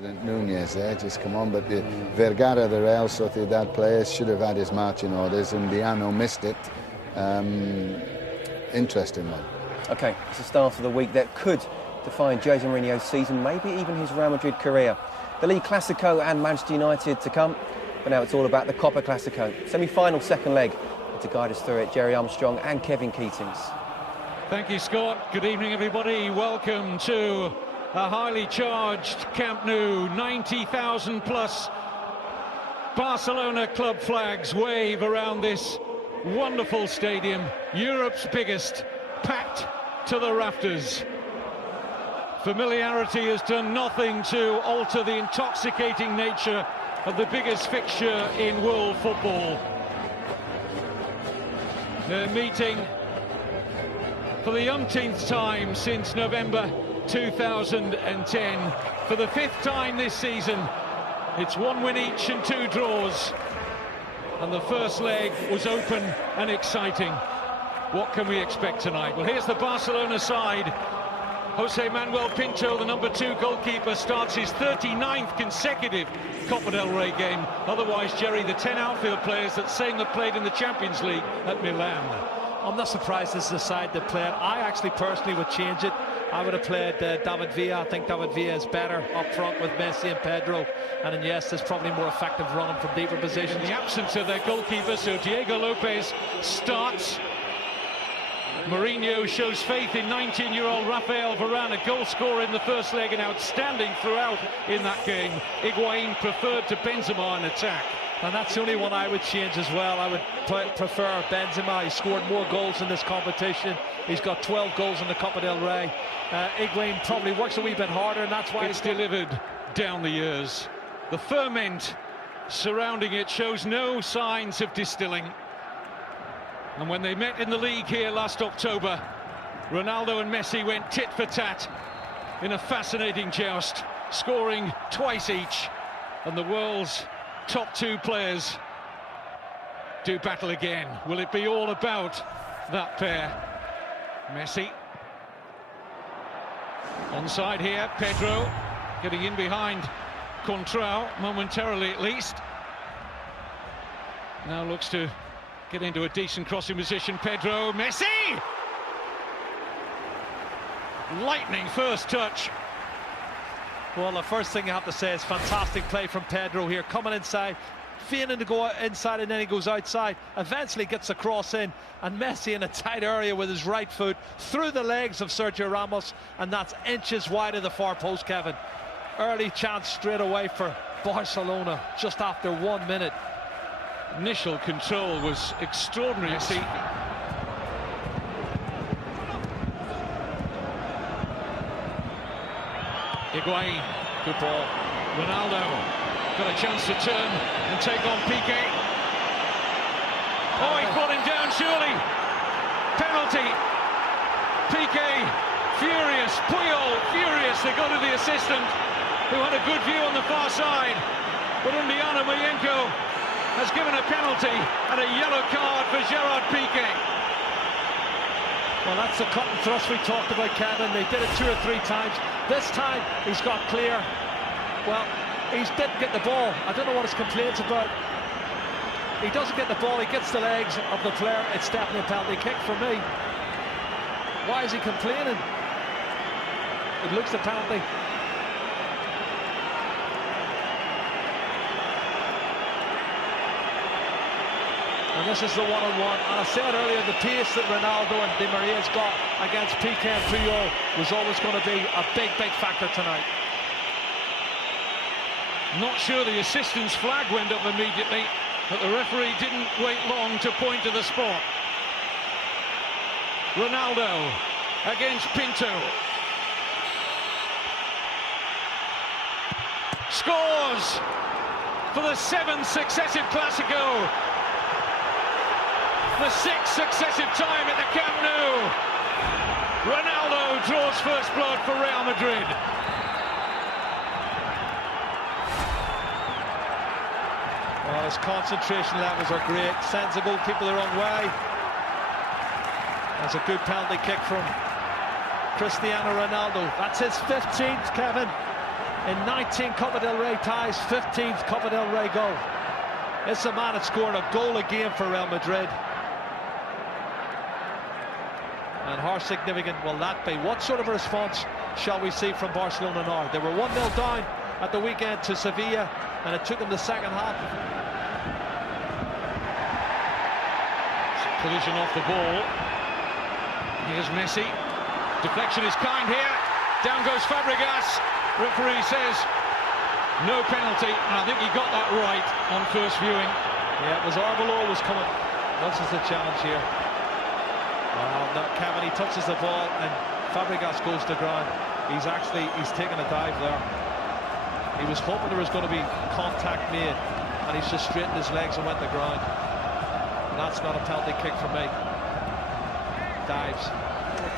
President Nunez there, just come on, but the Vergara, the Real Sociedad player, should have had his marching orders, and Diano missed it. Interesting one. OK, it's the start of the week that could define Jose Mourinho's season, maybe even his Real Madrid career. The League Clasico and Manchester United to come, but now it's all about the Copa Clasico. Semi-final second leg. To guide us through it, Jerry Armstrong and Kevin Keatings. Thank you, Scott. Good evening, everybody. Welcome to a highly charged Camp Nou. 90,000 plus Barcelona club flags wave around this wonderful stadium, Europe's biggest, packed to the rafters. Familiarity has done nothing to alter the intoxicating nature of the biggest fixture in world football. They're meeting for the umpteenth time since November 2010. For the fifth time this season, it's 1 win each and 2 draws. And the first leg was open and exciting. What can we expect tonight? Well, here's the Barcelona side. Jose Manuel Pinto, the number 2 goalkeeper, starts his 39th consecutive Copa del Rey game. Otherwise, Jerry, the 10 outfield players that same that played in the Champions League at Milan. I'm not surprised this is the side that played. I actually personally would change it. I would have played David Villa. I think David Villa is better up front with Messi and Pedro. And then, yes, there's probably more effective running from deeper positions. In the absence of their goalkeeper, so Diego Lopez starts. Mourinho shows faith in 19-year-old Rafael Varane, a goal scorer in the first leg and outstanding throughout in that game. Higuain preferred to Benzema in attack. And that's the only one I would change as well. I would prefer Benzema. He scored more goals in this competition. He's got 12 goals in the Copa del Rey. Higuain probably works a wee bit harder, and that's why it's delivered down the years. The ferment surrounding it shows no signs of distilling. And when they met in the league here last October, Ronaldo and Messi went tit for tat in a fascinating joust, scoring twice each. And the world's top 2 players do battle again. Will it be all about that pair? Messi. Onside here, Pedro getting in behind Contrao, momentarily at least. Now looks to get into a decent crossing position. Pedro, Messi! Lightning first touch. Well, the first thing you have to say is fantastic play from Pedro here, coming inside, feigning to go inside, and then he goes outside, eventually gets a cross in, and Messi in a tight area with his right foot through the legs of Sergio Ramos, and that's inches wide of the far post, Kevin. Early chance straight away for Barcelona just after 1 minute. Initial control was extraordinary. Messi. Higuain, good ball. Ronaldo got a chance to turn and take on Piqué. Oh, he brought him down, surely. Penalty. Piqué furious, Puyol furious. They go to the assistant, who had a good view on the far side, but Undiano Mayenko has given a penalty and a yellow card for Gerard Piqué. Well, that's the cut and thrust we talked about, Kevin. They did it 2 or 3 times. This time he's got clear. Well, he didn't get the ball. I don't know what his complaints about. He doesn't get the ball, he gets the legs of the player. It's definitely a penalty kick for me. Why is he complaining? It looks a penalty. And this is the one-on-one. And I said earlier, the pace that Ronaldo and Di Maria's got against Piqué and Puyol was always going to be a big, big factor tonight. Not sure the assistant's flag went up immediately, but the referee didn't wait long to point to the spot. Ronaldo against Pinto. Scores for the 7th successive Clasico. The 6th successive time at the Camp Nou. Ronaldo draws first blood for Real Madrid. Well, his concentration levels are great. Sends the goalkeeper the wrong way. That's a good penalty kick from Cristiano Ronaldo. That's his 15th, Kevin. in 19 Copa del Rey ties, 15th Copa del Rey goal. It's a man that scored a goal a game for Real Madrid. And how significant will that be? What sort of a response shall we see from Barcelona now? They were 1-0 down at the weekend to Sevilla, and it took them the second half. Collision off the ball. Here's Messi. Deflection is kind here. Down goes Fabregas. Referee says no penalty. And I think he got that right on first viewing. Yeah, it was Arbeloa was coming. This is the challenge here. No, Kevin, he touches the ball and Fabregas goes to ground. He's taken a dive there. He was hoping there was going to be contact made, and he's just straightened his legs and went to ground. And that's not a penalty kick for me. Dives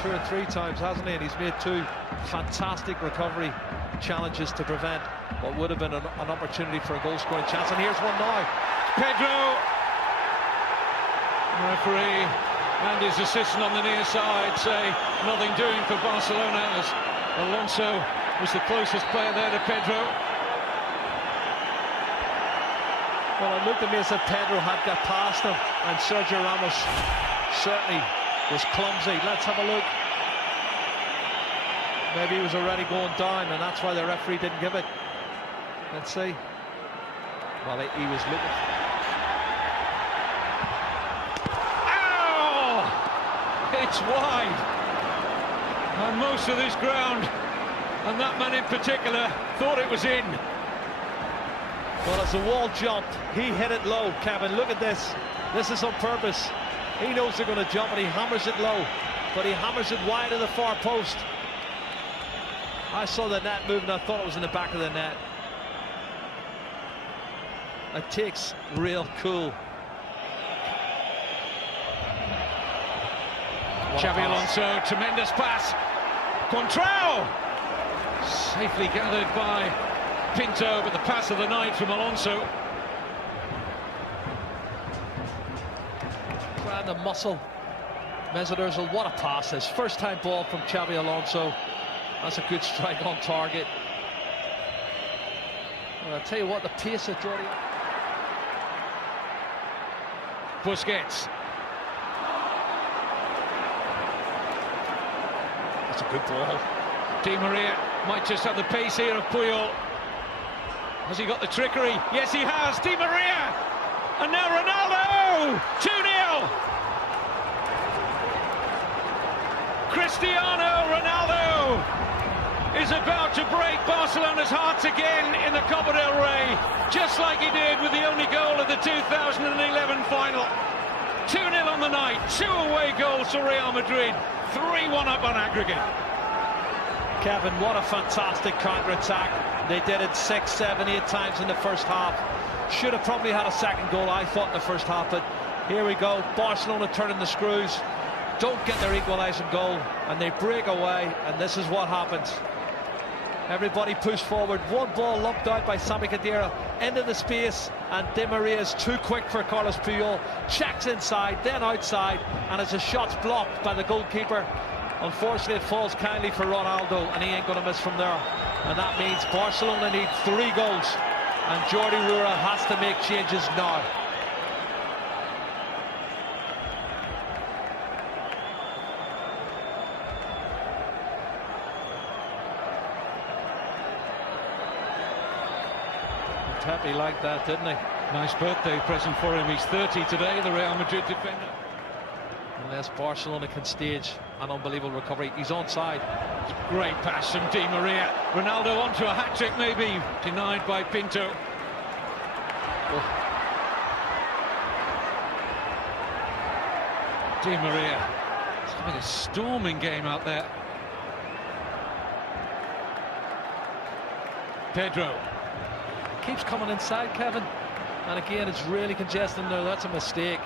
2 or 3 times, hasn't he? And he's made 2 fantastic recovery challenges to prevent what would have been an opportunity for a goal-scoring chance. And here's one now. Pedro. Referee and his assistant on the near side say nothing doing for Barcelona, as Alonso was the closest player there to Pedro. Well, it looked to me as if Pedro had got past him, and Sergio Ramos certainly was clumsy. Let's have a look. Maybe he was already going down, and that's why the referee didn't give it. Let's see. Well, he was looking. It's wide, and most of this ground, and that man in particular, thought it was in. Well, as the wall jumped, he hit it low, Kevin. Look at this. This is on purpose. He knows they're going to jump, and he hammers it low, but he hammers it wide of the far post. I saw the net moving. I thought it was in the back of the net. It takes real cool. Xabi Alonso, tremendous pass. Contrao! Safely gathered by Pinto, but the pass of the night from Alonso. Trying to muscle Mesut Ozil. What a pass. His first time ball from Xabi Alonso. That's a good strike on target. Well, I'll tell you what, the pace of Jordi. Busquets. That's a good ball. Di Maria might just have the pace here of Puyol. Has he got the trickery? Yes, he has. Di Maria! And now Ronaldo! 2-0! Cristiano Ronaldo is about to break Barcelona's hearts again in the Copa del Rey, just like he did with the only goal of the 2011 final. 2-0 on the night, 2 away goals for Real Madrid, 3-1 up on aggregate. Kevin, what a fantastic counter-attack. They did it 6, 7, 8 times in the first half. Should have probably had a second goal, I thought, in the first half, but here we go. Barcelona turning the screws, don't get their equalising goal, and they break away, and this is what happens. Everybody pushed forward. One ball lumped out by Sami Khedira into the space, and Di Maria is too quick for Carlos Puyol. Checks inside, then outside, and as the shot's blocked by the goalkeeper, unfortunately it falls kindly for Ronaldo, and he ain't going to miss from there. And that means Barcelona need 3 goals, and Jordi Rura has to make changes now. Happy like that, didn't he? Nice birthday present for him. He's 30 today, the Real Madrid defender. Unless Barcelona can stage an unbelievable recovery. He's onside. Great pass from Di Maria. Ronaldo onto a hat-trick maybe, denied by Pinto. Oh. Di Maria. It's having a storming game out there. Pedro. Keeps coming inside, Kevin, and again it's really congested there. That's a mistake.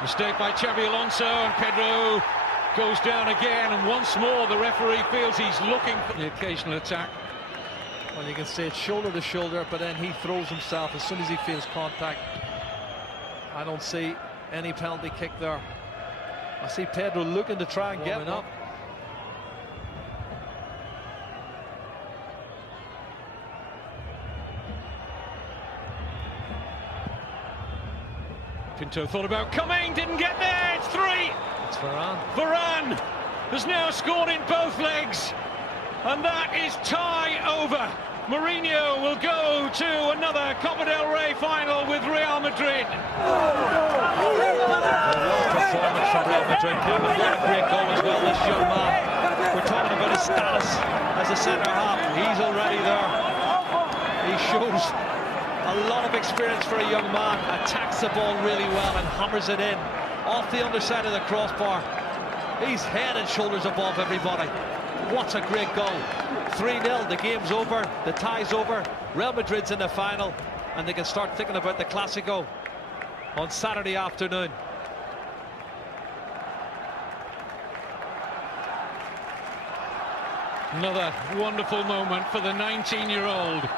Mistake by Xabi Alonso, and Pedro goes down again, and once more the referee feels he's looking for the occasional attack. Well, you can see it's shoulder to shoulder, but then he throws himself as soon as he feels contact. I don't see any penalty kick there. I see Pedro looking to try and get it up. Pinto thought about coming, didn't get there. It's 3. It's Varane. Varane has now scored in both legs, and that is tie over. Mourinho will go to another Copa del Rey final with Real Madrid. Performance from Real Madrid. What a great goal as well, this young man. We're talking about his status as a centre half. He's already there. He shows a lot of experience for a young man. Attacks the ball really well and hammers it in off the underside of the crossbar. He's head and shoulders above everybody. What a great goal. 3-0, the game's over, the tie's over. Real Madrid's in the final, and they can start thinking about the Clásico on Saturday afternoon. Another wonderful moment for the 19-year-old.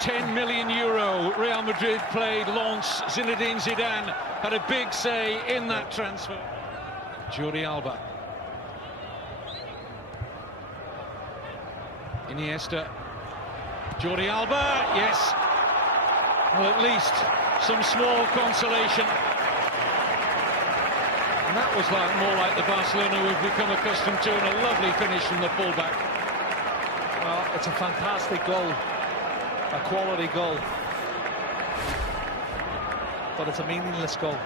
10 million euro Real Madrid played Lens. Zinedine Zidane had a big say in that transfer. Jordi Alba. Iniesta. Jordi Alba, yes. Well, at least some small consolation. And that was more like the Barcelona we've become accustomed to, and a lovely finish from the fullback. Well, it's a fantastic goal. A quality goal. But it's a meaningless goal.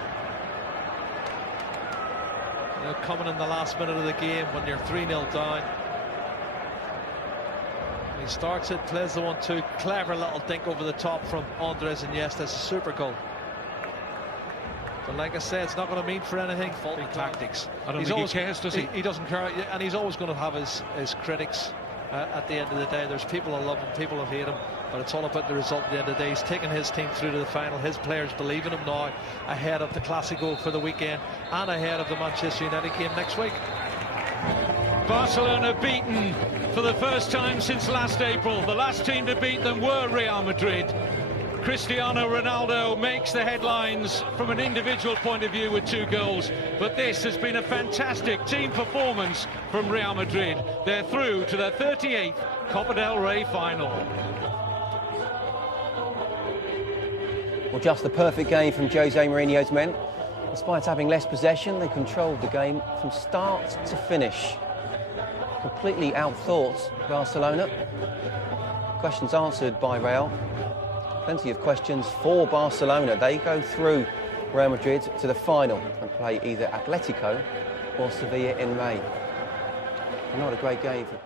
You know, coming in the last minute of the game when you're 3-0 down. He starts it, plays the 1-2, clever little dink over the top from Andres Iniesta. It's a super goal. But like I said, it's not going to mean for anything. Faulty tactics. I don't think he cares, does he? He doesn't care, and he's always going to have his critics at the end of the day. There's people who love him, people who hate him, but it's all about the result at the end of the day. He's taken his team through to the final. His players believe in him now, ahead of the Clásico for the weekend and ahead of the Manchester United game next week. Barcelona beaten for the first time since last April. The last team to beat them were Real Madrid. Cristiano Ronaldo makes the headlines from an individual point of view with 2 goals, but this has been a fantastic team performance from Real Madrid. They're through to their 38th Copa del Rey final. Well, just the perfect game from Jose Mourinho's men. Despite having less possession, they controlled the game from start to finish. Completely outthought Barcelona. Questions answered by Real. Plenty of questions for Barcelona. They go through Real Madrid to the final and play either Atletico or Sevilla in May. Not a great game for